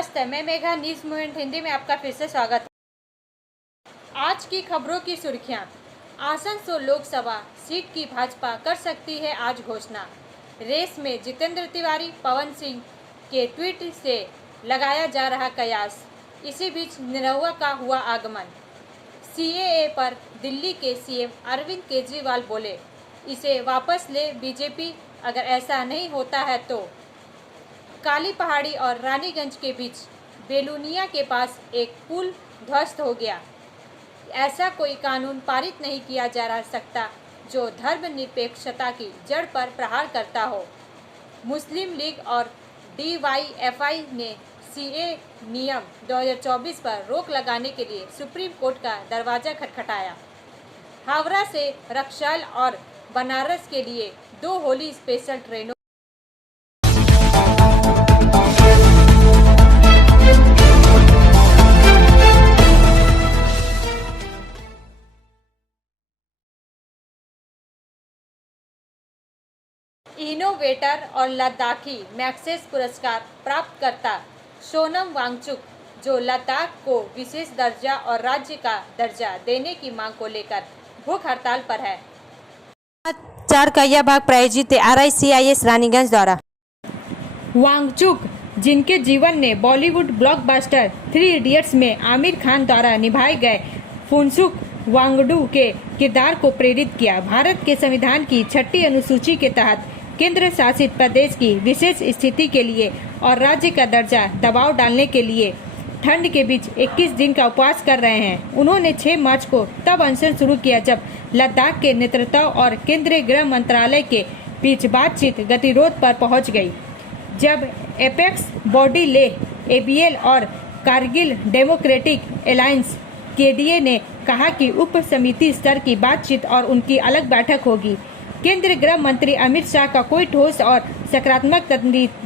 नमस्ते, मैं Megha news movement Hindi में आपका फिर से स्वागत है। आज की खबरों की सुर्खियां। आसनसोल लोकसभा सीट की भाजपा कर सकती है आज घोषणा। रेस में जितेंद्र तिवारी, पवन सिंह के ट्वीट से लगाया जा रहा कयास। इसी बीच निरहुआ का हुआ आगमन। सीएए पर दिल्ली के सीएम अरविंद केजरीवाल बोले, इसे वापस ले बीजेपी, अगर ऐसा नहीं होता है तो। काली पहाड़ी और रानीगंज के बीच बेलूनिया के पास एक पुल ध्वस्त हो गया। ऐसा कोई कानून पारित नहीं किया जा सकता जो धर्मनिरपेक्षता की जड़ पर प्रहार करता हो। मुस्लिम लीग और डीवाईएफआई ने सीए नियम 2024 पर रोक लगाने के लिए सुप्रीम कोर्ट का दरवाजा खटखटाया। हावड़ा से रक्सौल और बनारस के लिए 2 होली स्पेशल ट्रेनों इनोवेटर और लद्दाखी मैक्सेस पुरस्कार प्राप्तकर्ता सोनम वांगचुक, जो लद्दाख को विशेष दर्जा और राज्य का दर्जा देने की मांग को लेकर भूख हड़ताल पर है। 4 का यह भाग प्रायोजित RICIS रानीगंज द्वारा। वांगचुक, जिनके जीवन ने बॉलीवुड ब्लॉकबस्टर 3 इडियट्स में आमिर खान द्वारा निभाए गए फुनसुक वांगडू के किरदार को प्रेरित किया, भारत के संविधान की 6ठी अनुसूची के तहत केंद्र शासित प्रदेश की विशेष स्थिति के लिए और राज्य का दर्जा दबाव डालने के लिए ठंड के बीच 21 दिन का उपवास कर रहे हैं। उन्होंने 6 मार्च को तब अनशन शुरू किया जब लद्दाख के नेतृत्व और केंद्रीय गृह मंत्रालय के बीच बातचीत गतिरोध पर पहुंच गई। जब एपेक्स बॉडी लेह ABL और कारगिल डेमोक्रेटिक अलायंस KDA ने कहा कि उप समिति स्तर की बातचीत और उनकी अलग बैठक होगी। केंद्रीय गृह मंत्री अमित शाह का कोई ठोस और सकारात्मक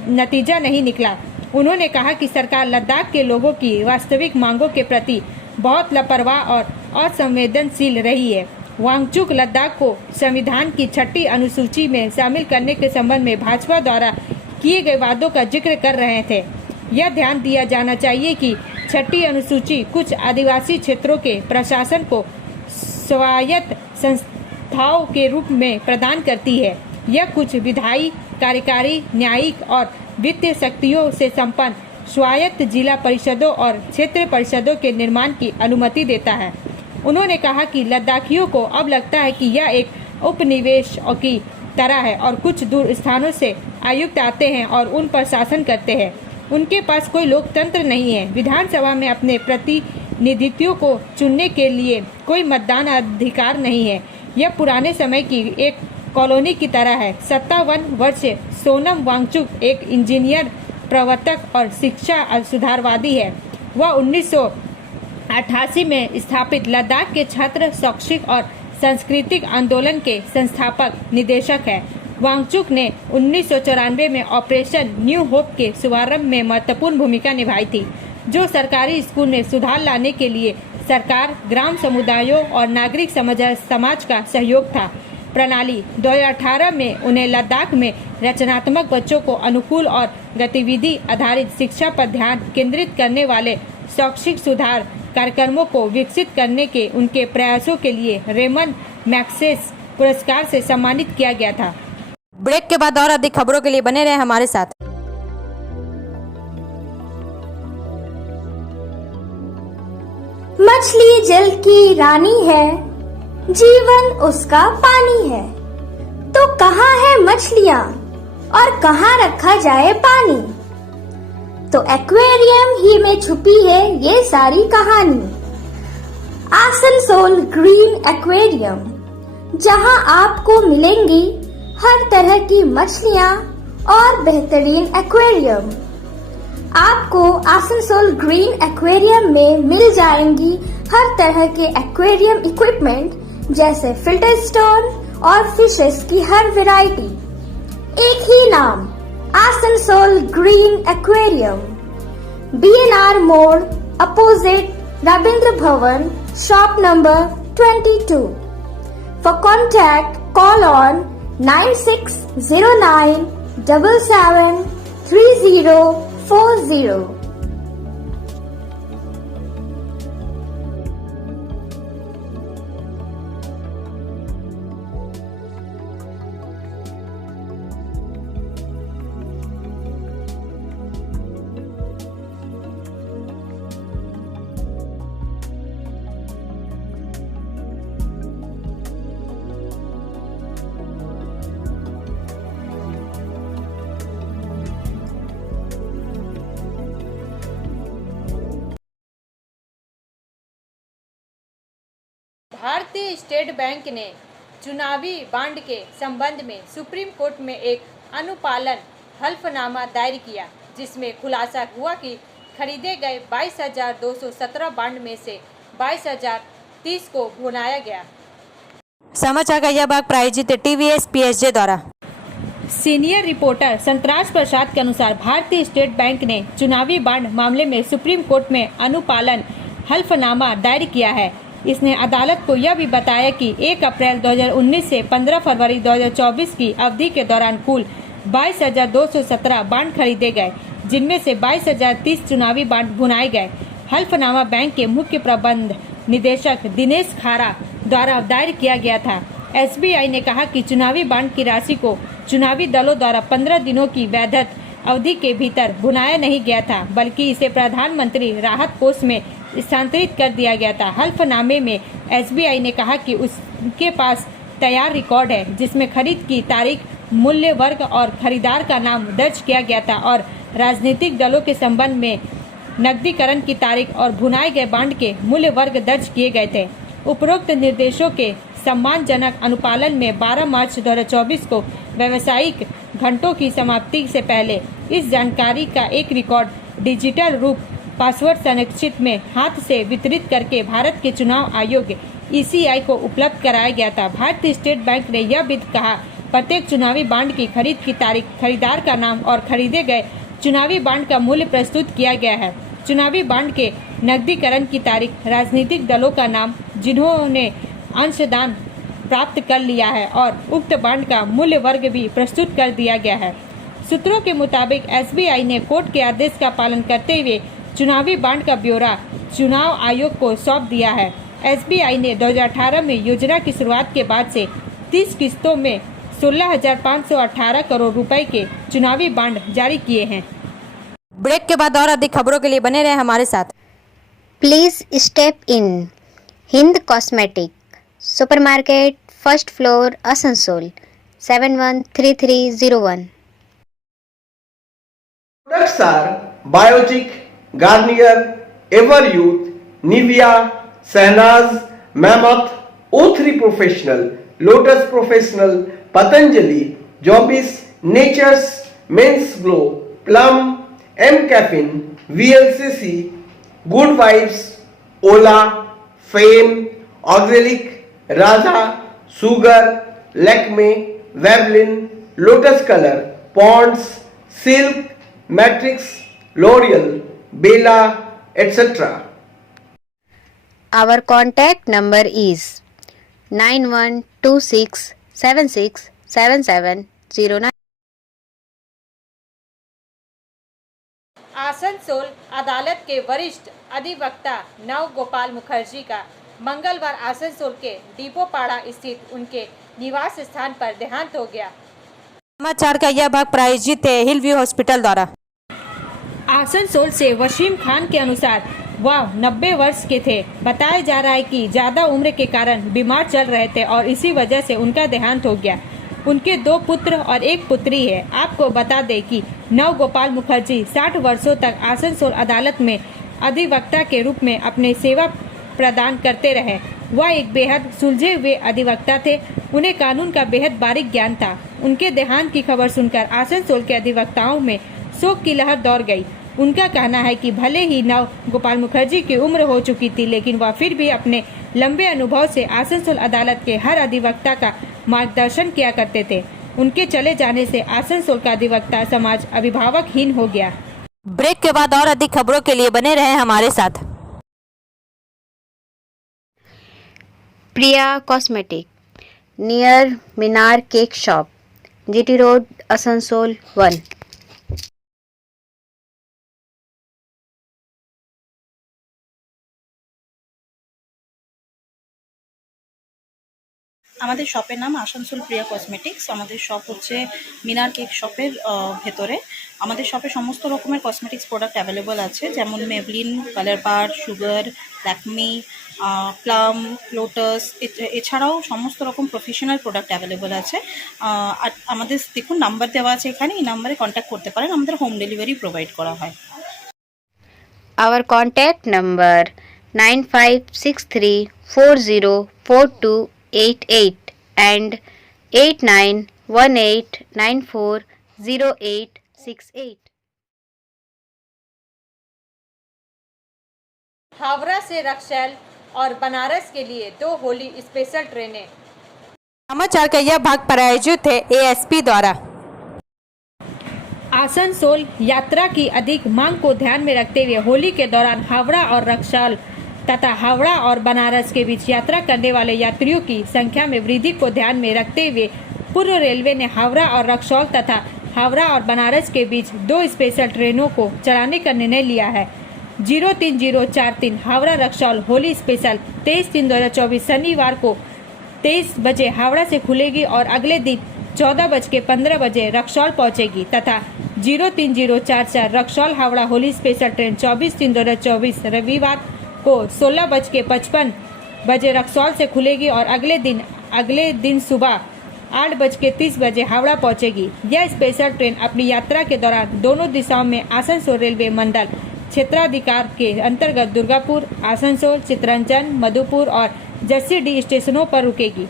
नतीजा नहीं निकला। उन्होंने कहा कि सरकार लद्दाख के लोगों की वास्तविक मांगों के प्रति बहुत लापरवाह और असंवेदनशील रही है। वांगचुक लद्दाख को संविधान की 6ठी अनुसूची में शामिल करने के संबंध में भाजपा द्वारा किए गए वादों का जिक्र कर रहे थे। यह ध्यान दिया जाना चाहिए कि 6ठी अनुसूची कुछ आदिवासी क्षेत्रों के प्रशासन को स्वायत्त संस्थाओं के रूप में प्रदान करती है। यह कुछ विधायी, कार्यकारी, न्यायिक और वित्तीय शक्तियों से संपन्न स्वायत्त जिला परिषदों और क्षेत्र परिषदों के निर्माण की अनुमति देता है। उन्होंने कहा कि लद्दाखियों को अब लगता है कि यह एक उपनिवेश की तरह है और कुछ दूर स्थानों से आयुक्त आते हैं और उन पर शासन करते हैं। उनके पास कोई लोकतंत्र नहीं है। विधानसभा में अपने प्रतिनिधित्व को चुनने के लिए कोई मतदान अधिकार नहीं है। यह पुराने समय की एक कॉलोनी की तरह है। 57 वर्षीय सोनम वांगचुक एक इंजीनियर, प्रवर्तक और शिक्षा सुधारवादी है। वह 1988 में स्थापित लद्दाख के छात्र शैक्षिक और सांस्कृतिक आंदोलन के संस्थापक निदेशक है। वांगचुक ने 1994 में ऑपरेशन न्यू होप के शुभारंभ में महत्वपूर्ण भूमिका निभाई थी, जो सरकारी स्कूल में सुधार लाने के लिए सरकार, ग्राम समुदायों और नागरिक समाज का सहयोग था। प्रणाली 2018 में उन्हें लद्दाख में रचनात्मक बच्चों को अनुकूल और गतिविधि आधारित शिक्षा पर ध्यान केंद्रित करने वाले शैक्षिक सुधार कार्यक्रमों को विकसित करने के उनके प्रयासों के लिए रेमन मैक्सेस पुरस्कार से सम्मानित किया गया था। ब्रेक के बाद और अधिक खबरों के लिए बने रहे हमारे साथ। मछली जल की रानी है, जीवन उसका पानी है। तो कहाँ है मछलियाँ और कहाँ रखा जाए पानी? तो एक्वेरियम ही में छुपी है ये सारी कहानी। आसनसोल ग्रीन एक्वेरियम, जहाँ आपको मिलेंगी हर तरह की मछलियाँ और बेहतरीन एक्वेरियम। आपको आसनसोल ग्रीन एक्वेरियम में मिल जाएंगी हर तरह के एक्वेरियम इक्विपमेंट, जैसे फिल्टर स्टोन और फिशेस की हर वैरायटी। एक ही नाम, आसनसोल ग्रीन एक्वेरियम। BNR मोड़, opposite Ravindra Bhavan, shop number 22। For contact call on 9609 773040। भारतीय स्टेट बैंक ने चुनावी बांड के संबंध में सुप्रीम कोर्ट में एक अनुपालन हल्फनामा दायर किया, जिसमें खुलासा हुआ कि खरीदे गए 22,217 बांड में से 22,030 को भुनाया गया। समाचार का यह भाग प्रायोजित TVS PSJ द्वारा। सीनियर रिपोर्टर संतराज प्रसाद के अनुसार भारतीय स्टेट बैंक ने चुनावी बांड मामले में सुप्रीम कोर्ट में अनुपालन हल्फनामा दायर किया है। इसने अदालत को यह भी बताया कि 1 अप्रैल 2019 से 15 फरवरी 2024 की अवधि के दौरान कुल 22,217 बांड खरीदे गए, जिनमें से 22,030 चुनावी बांड भुनाए गए। हल्फनामा बैंक के मुख्य प्रबंध निदेशक दिनेश खारा द्वारा दायर किया गया था। SBI ने कहा कि चुनावी बांड की राशि को चुनावी दलों द्वारा 15 दिनों की वैधता अवधि के भीतर भुनाया नहीं गया था, बल्कि इसे प्रधानमंत्री राहत कोष में स्थानांतरित कर दिया गया था। हल्फनामे में SBI ने कहा कि उसके पास तैयार रिकॉर्ड है, जिसमें खरीद की तारीख, मूल्य वर्ग और खरीदार का नाम दर्ज किया गया था और राजनीतिक दलों के संबंध में नकदीकरण की तारीख और भुनाए गए बांड के मूल्य वर्ग दर्ज किए गए थे। उपरोक्त निर्देशों के सम्मानजनक अनुपालन में 12 मार्च 2024 को व्यावसायिक घंटों की समाप्ति से पहले इस जानकारी का एक रिकॉर्ड डिजिटल रूप पासवर्ड संरक्षित में हाथ से वितरित करके भारत के चुनाव आयोग ECI को उपलब्ध कराया गया था। भारतीय स्टेट बैंक ने यह भी कहा, प्रत्येक चुनावी बांड की खरीद की तारीख, खरीदार का नाम और खरीदे गए चुनावी बांड का मूल्य प्रस्तुत किया गया है। चुनावी बांड के नकदीकरण की तारीख, राजनीतिक दलों का नाम जिन्होंने अंशदान प्राप्त कर लिया है और उक्त बांड का मूल्य वर्ग भी प्रस्तुत कर दिया गया है। सूत्रों के मुताबिक SBI ने कोर्ट के आदेश का पालन करते हुए चुनावी बांड का ब्यौरा चुनाव आयोग को सौंप दिया है। SBI ने 2018 में योजना की शुरुआत के बाद से 30 किस्तों में 16,518 करोड़ रुपए के चुनावी बांड जारी किए हैं। ब्रेक के बाद और अधिक खबरों के लिए बने रहे हमारे साथ। Please step in. Hind Cosmetic, Supermarket, First Floor, Asansol, 713301. Products are Biotic, Garnier, Everyouth, Nivea, Sahnaz, Mammoth, O3 Professional, Lotus Professional, Patanjali, Jobis, Nature's, Men's Glow, Plum, M Caffeine, VLCC, Good Vibes, Ola, Fame, Auxilic, Radha, Sugar, Lakme, Veblen, Lotus Color, Ponds, Silk, Matrix, L'Oreal, Bella, etc. Our contact number is 9126767709. Asansol अदालत के वरिष्ठ अधिवक्ता नव गोपाल मुखर्जी का मंगलवार आसनसोल के डिपोपाड़ा स्थित उनके निवास स्थान पर देहांत हो गया। समाचार का यह भाग प्रायोजित है हिल व्यू हॉस्पिटल द्वारा। आसनसोल से वसीम खान के अनुसार वह 90 वर्ष के थे। बताया जा रहा है कि ज्यादा उम्र के कारण बीमार चल रहे थे और इसी वजह से उनका देहांत हो गया। उनके 2 पुत्र और 1 पुत्री है। आपको बता दें कि नव गोपाल मुखर्जी 60 वर्षों तक आसनसोल अदालत में अधिवक्ता के रूप में अपने सेवा प्रदान करते रहे। वह एक बेहद सुलझे हुए अधिवक्ता थे। उन्हें कानून का बेहद बारीक ज्ञान था। उनके देहांत की खबर सुनकर आसनसोल के अधिवक्ताओं में शोक की लहर दौड़ गई। उनका कहना है कि भले ही नव गोपाल मुखर्जी की उम्र हो चुकी थी, लेकिन वह फिर भी अपने लंबे अनुभव से आसनसोल अदालत के हर अधिवक्ता का मार्गदर्शन किया करते थे। उनके चले जाने से आसनसोल का अधिवक्ता समाज अभिभावकहीन हो गया। ब्रेक के बाद और अधिक खबरों के लिए बने रहे हमारे साथ। Priya Cosmetic, near Minar Cake Shop, GT Road, Asansol 1. আমাদের শপের নাম আসানসোল প্রিয়া কসমেটিক্স। আমাদের শপ হচ্ছে মিনার কেক শপের ভেতরে। আমাদের শপে সমস্ত রকমের কসমেটিক্স প্রোডাক্ট অ্যাভেলেবল আছে, যেমন মেবলিন, কালার বার, সুগার, ল্যাকমি, প্লাম, লোটাস, এছাড়াও সমস্ত রকম প্রফেশনাল প্রোডাক্ট অ্যাভেলেবল আছে। আর আমাদের দেখুন নাম্বার দেওয়া আছে এখানে, এই নাম্বারে কন্ট্যাক্ট করতে পারেন। আমাদের হোম ডেলিভারি প্রোভাইড করা হয়। Our contact number 956340 4288 and 8918940868. Howrah से रक्सौल और बनारस के लिए 2 होली स्पेशल ट्रेनें। समाचार का यह भाग प्रायोजित है एएसपी द्वारा। आसनसोल यात्रा की अधिक मांग को ध्यान में रखते हुए होली के दौरान हावड़ा और रक्सौल तथा हावड़ा और बनारस के बीच यात्रा करने वाले यात्रियों की संख्या में वृद्धि को ध्यान में रखते हुए पूर्व रेलवे ने हावड़ा और रक्सौल तथा हावड़ा और बनारस के बीच 2 स्पेशल ट्रेनों को चलाने का निर्णय लिया है। 03043 हावड़ा रक्सौल होली स्पेशल 23/3/2024 शनिवार को 23 बजे हावड़ा से खुलेगी और अगले दिन 14:15 बजे रक्सौल पहुंचेगी तथा 03044 रक्सौल हावड़ा होली स्पेशल ट्रेन 24/3/2024 रविवार को 16:55 बजे रक्सौल से खुलेगी और अगले दिन सुबह 8:30 बजे हावड़ा पहुंचेगी। यह स्पेशल ट्रेन अपनी यात्रा के दौरान दोनों दिशाओं में आसनसोल रेलवे मंडल क्षेत्राधिकार के अंतर्गत दुर्गापुर, आसनसोल, चितरंजन, मधुपुर और जसीडीह स्टेशनों पर रुकेगी।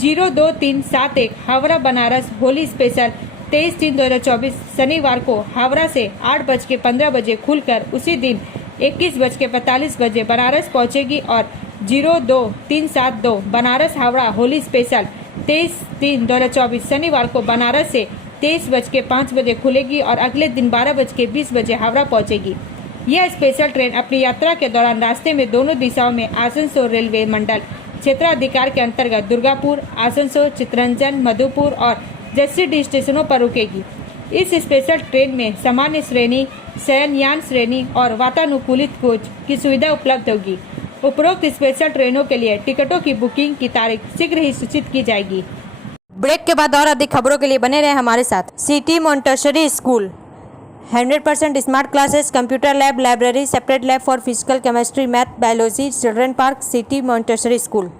02371 हावड़ा बनारस होली स्पेशल 23/3/2024 शनिवार को हावड़ा से 8:15 बजे खुलकर उसी दिन 21:45 बजे बनारस पहुंचेगी और 02372 बनारस हावड़ा होली स्पेशल 23/3/2024 शनिवार को बनारस से 23:05 बजे खुलेगी और अगले दिन 12:20 बजे हावड़ा पहुंचेगी। यह स्पेशल ट्रेन अपनी यात्रा के दौरान रास्ते में दोनों दिशाओं में आसनसोल रेलवे मंडल क्षेत्राधिकार के अंतर्गत दुर्गापुर, आसनसोल, चितरंजन, मधुपुर और जसीडीह स्टेशनों पर रुकेगी। इस स्पेशल ट्रेन में सामान्य श्रेणी, शयनयान श्रेणी और वातानुकूलित कोच की सुविधा उपलब्ध होगी। उपरोक्त स्पेशल ट्रेनों के लिए टिकटों की बुकिंग की तारीख शीघ्र ही सूचित की जाएगी। ब्रेक के बाद और अधिक खबरों के लिए बने रहे हमारे साथ। City Montessori school 100% smart classes, computer lab, library, separate lab for physical, chemistry, math, biology, children park, city Montessori school.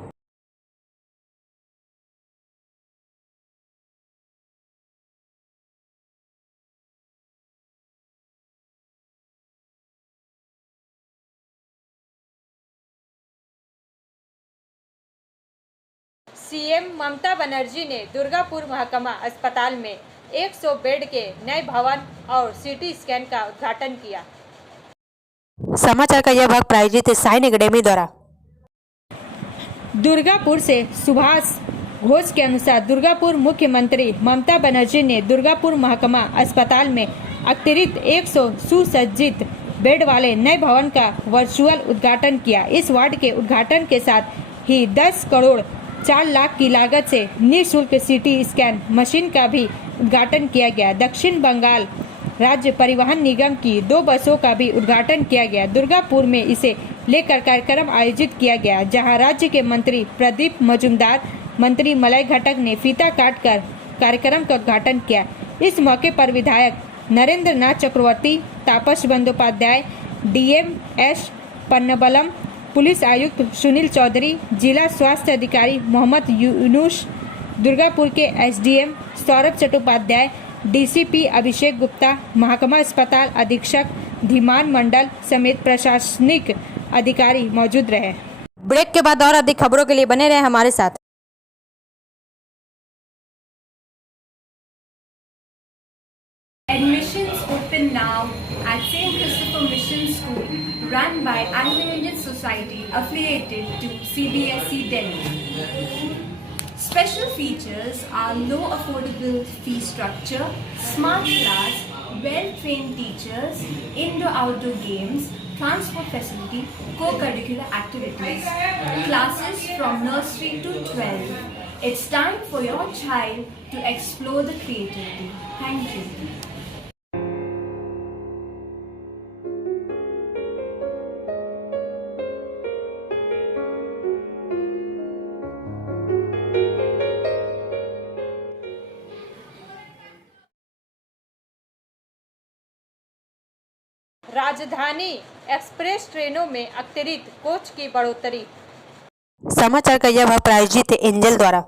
CM Mamata Banerjee ने दुर्गापुर महकमा अस्पताल में 100 बेड के नए भवन और सीटी स्कैन का उद्घाटन किया। समाचार का यह भाग प्रायोजित है साइन एकेडमी द्वारा। दुर्गापुर से सुभाष घोष के अनुसार दुर्गापुर मुख्यमंत्री ममता बनर्जी ने दुर्गापुर महकमा अस्पताल में अतिरिक्त 100 सुसज्जित बेड वाले नए भवन का वर्चुअल उद्घाटन किया। इस वार्ड के उद्घाटन के साथ ही 10 करोड़ 4 लाख की लागत से निःशुल्क सीटी स्कैन मशीन का भी उद्घाटन किया गया। दक्षिण बंगाल राज्य परिवहन निगम की 2 बसों का भी उद्घाटन किया गया। दुर्गापुर में इसे लेकर कार्यक्रम आयोजित किया गया, जहां राज्य के मंत्री प्रदीप मजूमदार, मंत्री मलय घटक ने फीता काटकर कार्यक्रम का उद्घाटन किया। इस मौके पर विधायक नरेंद्र नाथ चक्रवर्ती, तापस बंदोपाध्याय, डीएम एस पन्नबलम, पुलिस आयुक्त सुनील चौधरी, जिला स्वास्थ्य अधिकारी मोहम्मद यूनुस, दुर्गापुर के एसडीएम सौरभ चट्टोपाध्याय, डीसीपी अभिषेक गुप्ता, महकमा अस्पताल अधीक्षक धीमान मंडल समेत प्रशासनिक अधिकारी मौजूद रहे। ब्रेक के बाद और अधिक खबरों के लिए बने रहे हमारे साथ। Admissions open now at St. Christopher Mission School, run by Anglo-Indian Society affiliated to CBSE Delhi. Special features are low affordable fee structure, smart class, well-trained teachers, indoor-outdoor games, transport facility, co-curricular activities, classes from nursery to 12. It's time for your child to explore the creativity. Thank you. राजधानी express ट्रेनों में अतिरिक्त coach की बढ़ोतरी। समाचार का यह भाग प्रायोजित है एंजल द्वारा।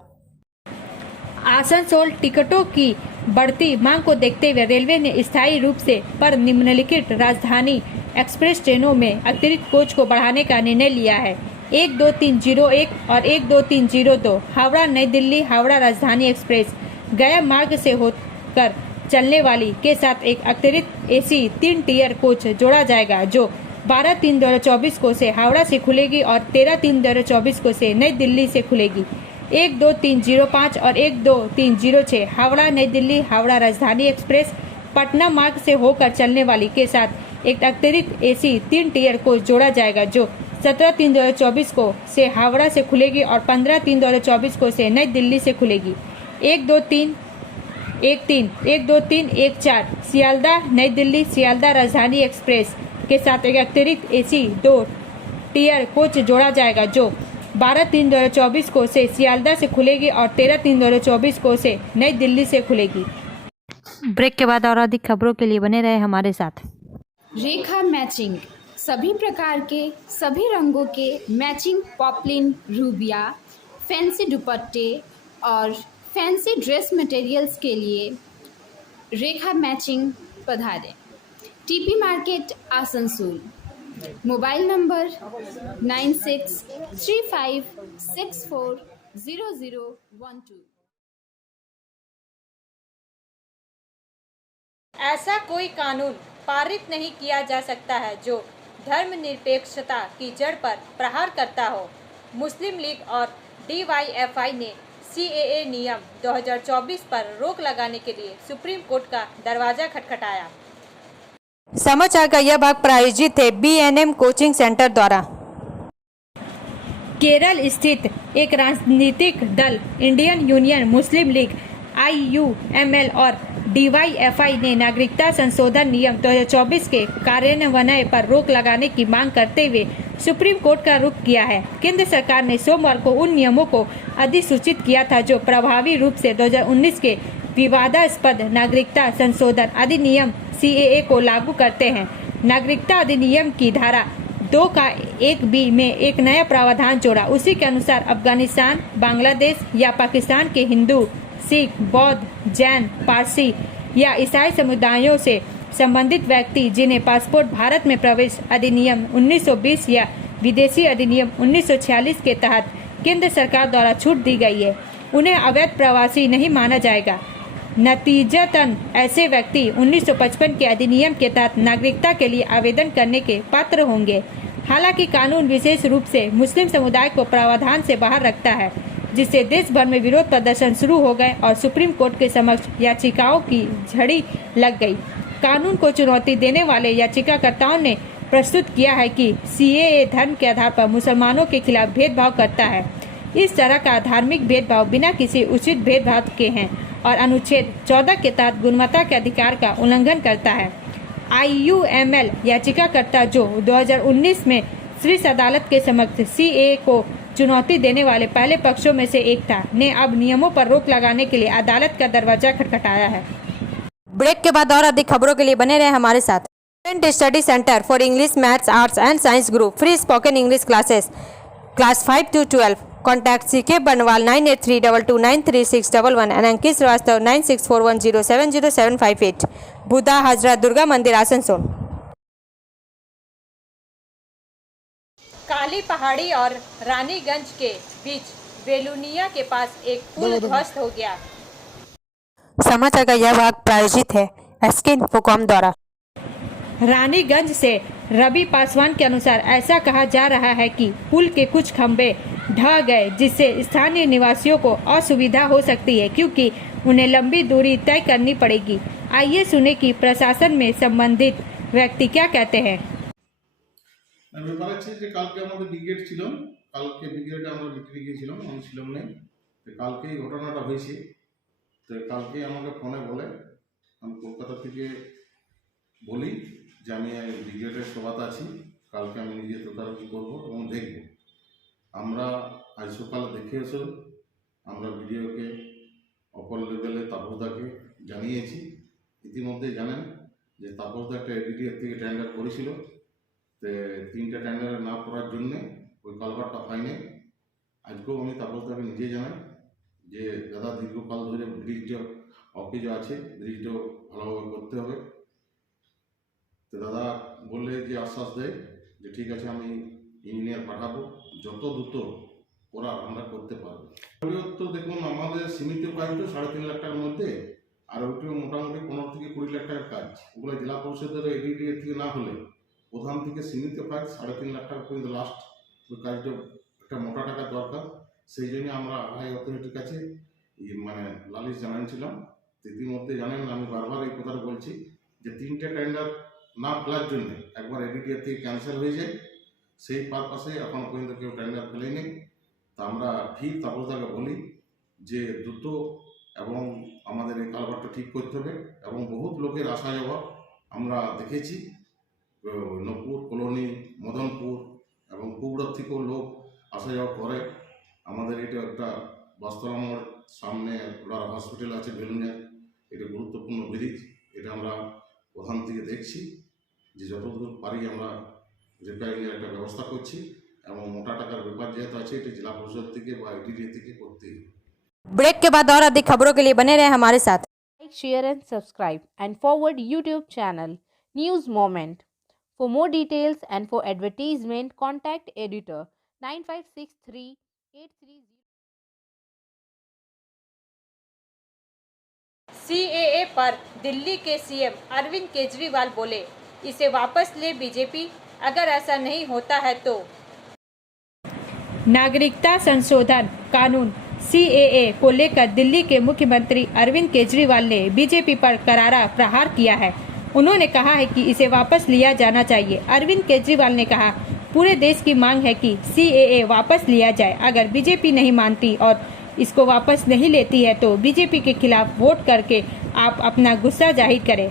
आसनसोल टिकटों की बढ़ती मांग को देखते हुए रेलवे ने स्थायी रूप से पर निम्नलिखित राजधानी एक्सप्रेस ट्रेनों में अतिरिक्त कोच को बढ़ाने का निर्णय लिया है। 12301 और 12302 हावड़ा नई दिल्ली हावड़ा राजधानी एक्सप्रेस गया मार्ग से होकर चलने वाली के साथ एक अतिरिक्त एसी 3 टियर कोच जोड़ा जाएगा जो 12/3/2024 को से हावड़ा से खुलेगी और 13/3/2024 को से नई दिल्ली से खुलेगी। 12305 और 12306 हावड़ा नई दिल्ली हावड़ा राजधानी एक्सप्रेस पटना मार्ग से होकर चलने वाली के साथ एक अतिरिक्त एसी 3 टियर कोच जोड़ा जाएगा जो 17/3/2024 को से हावड़ा से खुलेगी और 15/3/2024 को से नई दिल्ली से खुलेगी। 12314 सियालदाह नई दिल्ली सियालदाह राजधानी एक्सप्रेस के साथ एक अतिरिक्त एसी 2 टियर कोच जोड़ा जाएगा जो 12/3/2024 को से सियालदाह से खुलेगी और 13/3/2024 को से नई दिल्ली से खुलेगी। ब्रेक के बाद और अधिक खबरों के लिए बने रहे हमारे साथ। रेखा मैचिंग सभी प्रकार के सभी रंगों के मैचिंग पॉपलिन रूबिया फैंसी दुपट्टे और फैंसी ड्रेस मटेरियल्स के लिए रेखा मैचिंग पधारें। TP market Asansol. Mobile number 9635640012। ऐसा कोई कानून पारित नहीं किया जा सकता है जो धर्मनिरपेक्षता की जड़ पर प्रहार करता हो। मुस्लिम लीग और DYFI ने CAA नियम 2024 पर रोक लगाने के लिए सुप्रीम कोर्ट का दरवाजा खटखटाया। समाचार का यह भाग प्रायोजित है BNM कोचिंग सेंटर द्वारा। केरल स्थित एक राजनीतिक दल इंडियन यूनियन मुस्लिम लीग IUML और DYFI ने नागरिकता संशोधन नियम 2024 के कार्यान्वयन पर रोक लगाने की मांग करते हुए सुप्रीम कोर्ट का रुख किया है। केंद्र सरकार ने सोमवार को उन नियमों को अधिसूचित किया था जो प्रभावी रूप से 2019 के विवादास्पद नागरिकता संशोधन अधिनियम CAA को लागू करते हैं। नागरिकता अधिनियम की धारा 2 का 1B में एक नया प्रावधान जोड़ा। उसी के अनुसार अफगानिस्तान, बांग्लादेश या पाकिस्तान के हिंदू, सिख, बौद्ध, जैन, पारसी या ईसाई समुदायों से संबंधित व्यक्ति जिन्हें पासपोर्ट भारत में प्रवेश अधिनियम 1920 या विदेशी अधिनियम 1946 के तहत केंद्र सरकार द्वारा छूट दी गई है, उन्हें अवैध प्रवासी नहीं माना जाएगा। नतीजतन ऐसे व्यक्ति 1955 के अधिनियम के तहत नागरिकता के लिए आवेदन करने के पात्र होंगे। हालांकि कानून विशेष रूप से मुस्लिम समुदाय को प्रावधान से बाहर रखता है, जिससे देश भर में विरोध प्रदर्शन शुरू हो गए और सुप्रीम कोर्ट के समक्ष याचिकाओं की झड़ी लग गई। कानून को चुनौती देने वाले याचिकाकर्ताओं ने प्रस्तुत किया है कि CAA धर्म के आधार पर मुसलमानों के खिलाफ भेदभाव करता है। इस तरह का धार्मिक भेदभाव बिना किसी उचित भेदभाव के हैं और अनुच्छेद 14 के तहत गुणवत्ता के अधिकार का उल्लंघन करता है। IUML याचिकाकर्ता जो 2019 में शीर्ष अदालत के समक्ष CAA को चुनौती देने वाले पहले पक्षों में से एक था, ने अब नियमों पर रोक लगाने के लिए अदालत का दरवाजा खटखटाया है। ब्रेक के बाद और अधिक खबरों के लिए बने रहे हमारे साथ। Study centre for English, maths, arts and science group free spoken English classes class 5 to 12। Contact CK बनवाल 9832293611 एंड अंकित श्रीवास्तव 9641070758। बुधा हाजरा दुर्गा मंदिर आसनसोल। काली पहाड़ी और रानीगंज के बीच बेलुनिया के पास एक पुल ध्वस्त हो गया। समाचार का यह भाग प्रायोजित है SK इन्फोकॉम द्वारा। रानीगंज से रवि पासवान के अनुसार ऐसा कहा जा रहा है कि पुल के कुछ खंभे ढह गए, जिससे स्थानीय निवासियों को असुविधा हो सकती है क्योंकि उन्हें लंबी दूरी तय करनी पड़ेगी। आइए सुने कि प्रशासन में संबंधित व्यक्ति क्या कहते हैं। ব্যাপার আছে যে কালকে আমাদের ব্রিগেড ছিল, কালকে ব্রিগেডে আমরা ডিউটি গিয়েছিলাম, আমি ছিলাম না। তো কালকে এই ঘটনাটা হয়েছে। তো কালকে আমাকে ফোনে বলে, আমি কলকাতা থেকে বলি যে আমি ব্রিগেডের সভাতে আছি, কালকে আমি নিজে তদারকি করব এবং দেখব। আমরা আজ সকালে দেখে এসে আমরা ভিডিওকে অপর লেভেলে তাপসদাকে জানিয়েছি। ইতিমধ্যে জানেন যে তাপসদা একটা এডিডিএর থেকে টেন্ডার করেছিল, তো 3টা টেন্ডারে না করার জন্যে ওই কালভারটা হয়নি। আজকেও আমি তাপসদাকে নিজে জানাই যে দাদা দীর্ঘকাল ধরে ব্রিজটা অকেজ আছে, ব্রিজটাও ভালোভাবে করতে হবে। তো দাদা বললে যে আশ্বাস দেয় যে ঠিক আছে আমি ইঞ্জিনিয়ার পাঠাবো, যত দ্রুত করার আমরা করতে পারবো। তো দেখুন আমাদের সীমিত কাজ তো 3.5 লাখ টাকার মধ্যে, আর ওইটিও মোটামুটি 15 থেকে 20 লাখ টাকার কাজ। ওগুলো জেলা পরিষদের এডিডি থেকে না হলে প্রধান থেকে সীমিত কাজ 3.5 লাখ টাকা পর্যন্ত লাস্ট ওই কাজটা একটা মোটা টাকা দরকার। সেই জন্য আমরা হাই অথরিটির কাছে মানে লালিশ জানাচ্ছিলাম। ইতিমধ্যে জানেন আমি বারবার এই কথাটা বলছি যে 3টে টেন্ডার না ফেলার জন্য একবার এডিডি থেকে ক্যান্সেল হয়ে যায়, সেই পারপাসে এখন পর্যন্ত কেউ টেন্ডার ফেলেনি। তা আমরা ঠিক তাপসদাকে বলি যে দ্রুত এবং আমাদের এই কালভারটা ঠিক করতে হবে। এবং বহুত লোকের আসা যাওয়া আমরা দেখেছি, নপুর কলোনি, মদনপুর এবং কুবড়ার থেকেও লোক আসা যাওয়া করে। আমাদের এটা একটা বাস্তবামর সামনে ওনার হসপিটাল আছে বেলুনের, এটা গুরুত্বপূর্ণ ব্রিজ। এটা আমরা প্রধান থেকে দেখছি যে যতদূর পারি আমরা রিপেয়ারিংয়ের একটা ব্যবস্থা করছি, এবং মোটা টাকার ব্যাপার যেহেতু আছে এটা জেলা পরিষদ থেকে বা এডিডি থেকে করতে হবে। ब्रेक के बाद और अधिक खबरों के लिए बने रहे हमारे साथ। Like, share and subscribe and forward YouTube channel News Moment. For more details and for advertisement, contact editor 956383. CAA पर दिल्ली के सीएम अरविंद केजरीवाल बोले, इसे वापस ले बीजेपी, अगर ऐसा नहीं होता है तो। नागरिकता संशोधन कानून सीएए को लेकर दिल्ली के मुख्यमंत्री अरविंद केजरीवाल ने बीजेपी पर करारा प्रहार किया है। उन्होंने कहा है कि इसे वापस लिया जाना चाहिए। अरविंद केजरीवाल ने कहा, पूरे देश की मांग है कि सीएए वापस लिया जाए। अगर बीजेपी नहीं मानती और इसको वापस नहीं लेती है तो बीजेपी के खिलाफ वोट करके आप अपना गुस्सा जाहिर करें।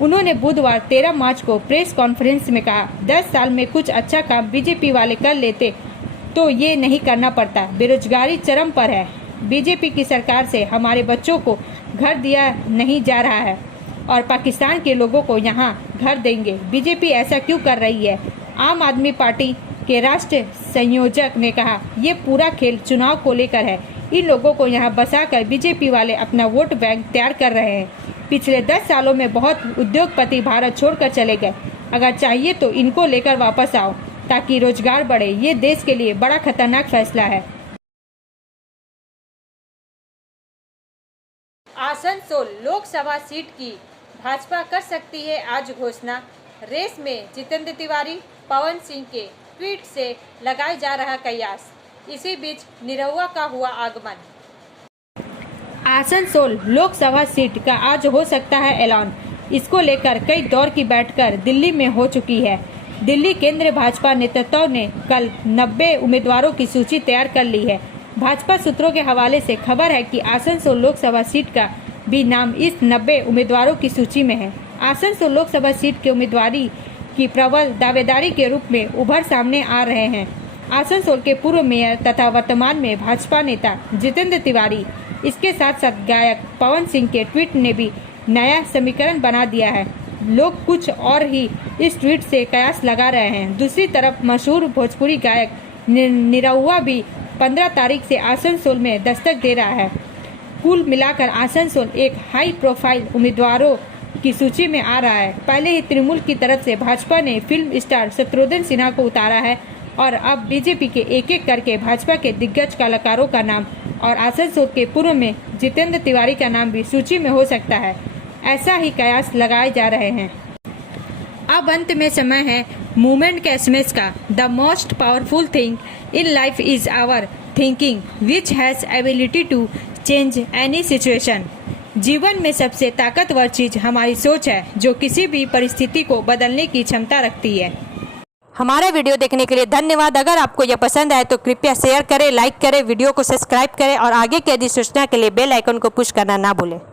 उन्होंने बुधवार 13 मार्च को प्रेस कॉन्फ्रेंस में कहा, 10 साल में कुछ अच्छा काम बीजेपी वाले कर लेते तो ये नहीं करना पड़ता। बेरोजगारी चरम पर है। बीजेपी की सरकार से हमारे बच्चों को घर दिया नहीं जा रहा है और पाकिस्तान के लोगों को यहाँ घर देंगे। बीजेपी ऐसा क्यों कर रही है? आम आदमी पार्टी के राष्ट्रीय संयोजक ने कहा, ये पूरा खेल चुनाव को लेकर है। इन लोगों को यहाँ बसाकर बीजेपी वाले अपना वोट बैंक तैयार कर रहे हैं। पिछले 10 सालों में बहुत उद्योगपति भारत छोड़कर चले गए। अगर चाहिए तो इनको लेकर वापस आओ ताकि रोजगार बढ़े। ये देश के लिए बड़ा खतरनाक फैसला है। आसनसोल लोकसभा सीट की भाजपा कर सकती है आज घोषणा। रेस में जितेंद्र तिवारी, पवन सिंह के ट्वीट से लगाया जा रहा कयास। इसी बीच निरहुआ का हुआ आगमन। आसनसोल लोकसभा सीट का आज हो सकता है ऐलान। इसको लेकर कई दौर की बैठक दिल्ली में हो चुकी है। दिल्ली केंद्रीय भाजपा नेतृत्व ने कल 90 उम्मीदवारों की सूची तैयार कर ली है। भाजपा सूत्रों के हवाले से खबर है कि आसनसोल लोकसभा सीट का भी नाम इस 90 उम्मीदवारों की सूची में है। आसनसोल लोकसभा सीट के उम्मीदवारी की प्रबल दावेदारी के रूप में उभर सामने आ रहे हैं। आसनसोल के पूर्व मेयर तथा वर्तमान में भाजपा नेता जितेंद्र तिवारी, इसके साथ साथ गायक पवन सिंह के ट्वीट ने भी नया समीकरण बना दिया है। लोग कुछ और ही इस ट्वीट से कयास लगा रहे हैं। दूसरी तरफ मशहूर भोजपुरी गायक निरहुआ भी 15 तारीख से आसनसोल में दस्तक दे रहा है। कुल मिलाकर आसनसोल एक हाई प्रोफाइल उम्मीदवारों की सूची में आ रहा है। पहले ही तृणमूल की तरफ से भाजपा ने फिल्म स्टार शत्रुघ्न सिन्हा को उतारा है और अब बीजेपी के एक एक करके भाजपा के दिग्गज कलाकारों का नाम और आसनसोल के पूर्व में जितेंद्र तिवारी का नाम भी सूची में हो सकता है। ऐसा ही कयास लगाए जा रहे हैं। अब अंत में समय है मूवमेंट के एसएमएस का। The most powerful thing in life is our thinking which has ability to change any situation. जीवन में सबसे ताकतवर चीज हमारी सोच है जो किसी भी परिस्थिति को बदलने की क्षमता रखती है। हमारा वीडियो देखने के लिए धन्यवाद। अगर आपको यह पसंद आए तो कृपया शेयर करें, लाइक करें, वीडियो को सब्सक्राइब करें और आगे की अधिसूचना के लिए बेल आइकन को पुश करना ना भूलें।